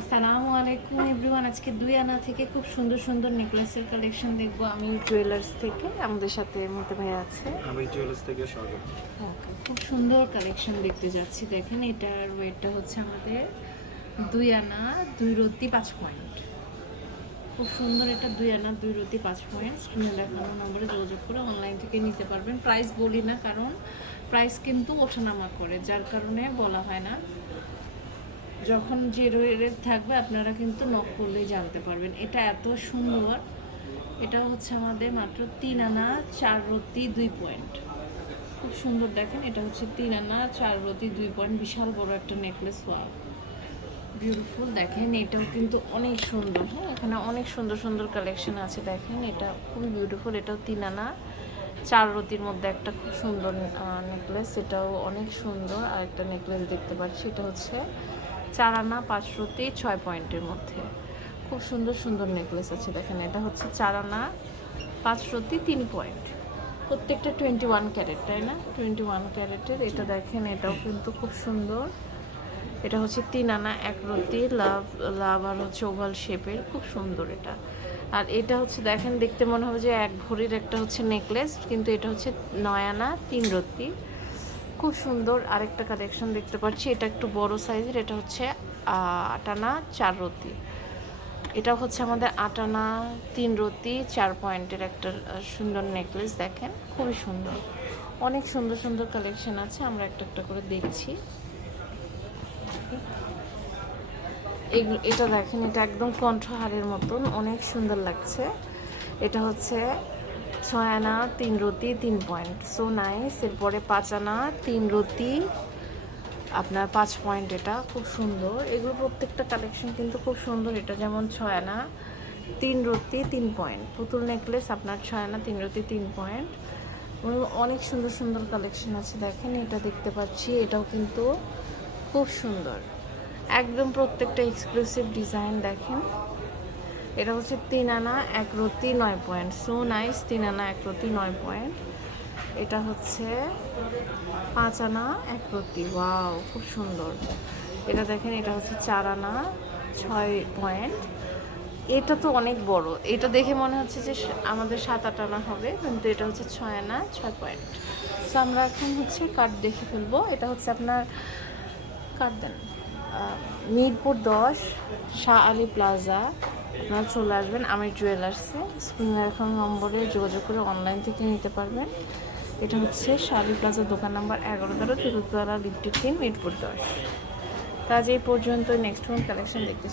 আসসালামু আলাইকুম এভরিওয়ান। আজকে দুই আনা থেকে খুব সুন্দর সুন্দর নেকলেসের কালেকশন দেখব আমি জুয়েলার্স থেকে। আমাদের সাথে মতে ভাই আছে। আমি জুয়েলার্স থেকে স্বাগত। ওকে খুব সুন্দর কালেকশন দেখতে যাচ্ছি। দেখেন এটার ওয়েটটা হচ্ছে আমাদের দুই আনা দুই রত্তি পাঁচ পয়েন্ট খুব সুন্দর এটা দুই আনা দুই রত্তি পাঁচ পয়েন্ট স্ক্রিনে দেখানো নম্বরে যোগাযোগ করে অনলাইন থেকে নিতে পারবেন। প্রাইস বলি না কারণ প্রাইস কিন্তু ওঠানামা করে যার কারণে বলা হয় না। যখন যে রেট থাকবে, আপনারা কিন্তু নক করলেই জানতে পারবেন। এটা এত সুন্দর। এটা হচ্ছে আমাদের মাত্র তিন আনা চার রতি দুই পয়েন্ট খুব সুন্দর দেখেন, এটা হচ্ছে তিন আনা চার রতি দুই পয়েন্ট বিশাল বড় একটা নেকলেস ওয়া বিউটিফুল দেখেন, এটাও কিন্তু অনেক সুন্দর। হ্যাঁ এখানে অনেক সুন্দর সুন্দর কালেকশন আছে, দেখেন, এটা খুবই বিউটিফুল এটাও তিন আনা চার রতির মধ্যে একটা খুব সুন্দর নেকলেস এটাও অনেক সুন্দর। আর একটা নেকলেস দেখতে পাচ্ছি, এটা হচ্ছে চার আনা পাঁচ রতি ছয় পয়েন্টের মধ্যে। খুব সুন্দর সুন্দর নেকলেস আছে দেখেন, এটা হচ্ছে চার আনা পাঁচ রতি তিন পয়েন্ট। প্রত্যেকটা টোয়েন্টি ওয়ান ক্যারেট তাই না? টোয়েন্টি ওয়ান ক্যারেটের এটা দেখেন, এটাও কিন্তু খুব সুন্দর। এটা হচ্ছে তিন আনা এক রতি লাভ লাভ আর হচ্ছে ওভাল শেপের খুব সুন্দর এটা। আর এটা হচ্ছে দেখেন, দেখতে মনে হবে যে এক ভরির একটা হচ্ছে নেকলেস কিন্তু এটা হচ্ছে নয় আনা তিন রতি খুব সুন্দর আরেকটা কালেকশন দেখতে পাচ্ছি। এটা একটু বড় সাইজের এটা হচ্ছে আট আনা চার রতি। এটা হচ্ছে আমাদের আট আনা তিন রতি, চার পয়েন্টের একটা সুন্দর নেকলেস দেখেন। খুবই সুন্দর। অনেক সুন্দর সুন্দর কালেকশন আছে, আমরা একটা একটা করে দেখছি। এগুলো এটা দেখেন, এটা একদম কণ্ঠহারের মতন, অনেক সুন্দর লাগছে। এটা হচ্ছে ছয় আনা, তিন রতি তিন পয়েন্ট। সো নাইস এরপরে পাঁচ আনা, তিন রতি আপনার পাঁচ পয়েন্ট এটা, খুব সুন্দর। এগুলো প্রত্যেকটা কালেকশন কিন্তু খুব সুন্দর, এটা যেমন ছয় আনা, তিন রতি তিন পয়েন্ট। পুতুল নেকলেস আপনার ছয় আনা, তিন রতি তিন পয়েন্ট। অনেক সুন্দর সুন্দর কালেকশন আছে, দেখেন, এটা দেখতে পাচ্ছি, এটাও কিন্তু খুব সুন্দর। একদম প্রত্যেকটা এক্সক্লুসিভ ডিজাইন দেখেন। এটা হচ্ছে তিন আনা, এক রতি নয় পয়েন্ট। সো নাইস তিন আনা, এক রতি নয় পয়েন্ট। এটা হচ্ছে পাঁচ আনা, এক রতি। ওয়াও খুব সুন্দর। এটা দেখেন, এটা হচ্ছে চার আনা, ছয় পয়েন্ট। এটা তো অনেক বড়। এটা দেখে মনে হচ্ছে যে আমাদের সাত আট আনা হবে, কিন্তু এটা হচ্ছে ছয় আনা, ছয় পয়েন্ট। সো আমরা এখন হচ্ছে কার্ড দেখে ফেলব। এটা হচ্ছে আপনার কার্ড দেন মিরপুর দশ, শাহ আলী প্লাজা আপনারা চলে আসবেন, আমি জুয়েলার্সে স্ক্রিনে এখন নম্বরে যোগাযোগ করে অনলাইন থেকে নিতে পারবেন। এটা হচ্ছে শাড়ি প্লাজার প্লাজা দোকান নাম্বার এগারো তেরো চতুর্থতলা লিফটি তিন মিরপুর দশ। কাজ এই পর্যন্ত নেক্সট ওয়ান কালেকশন দেখতে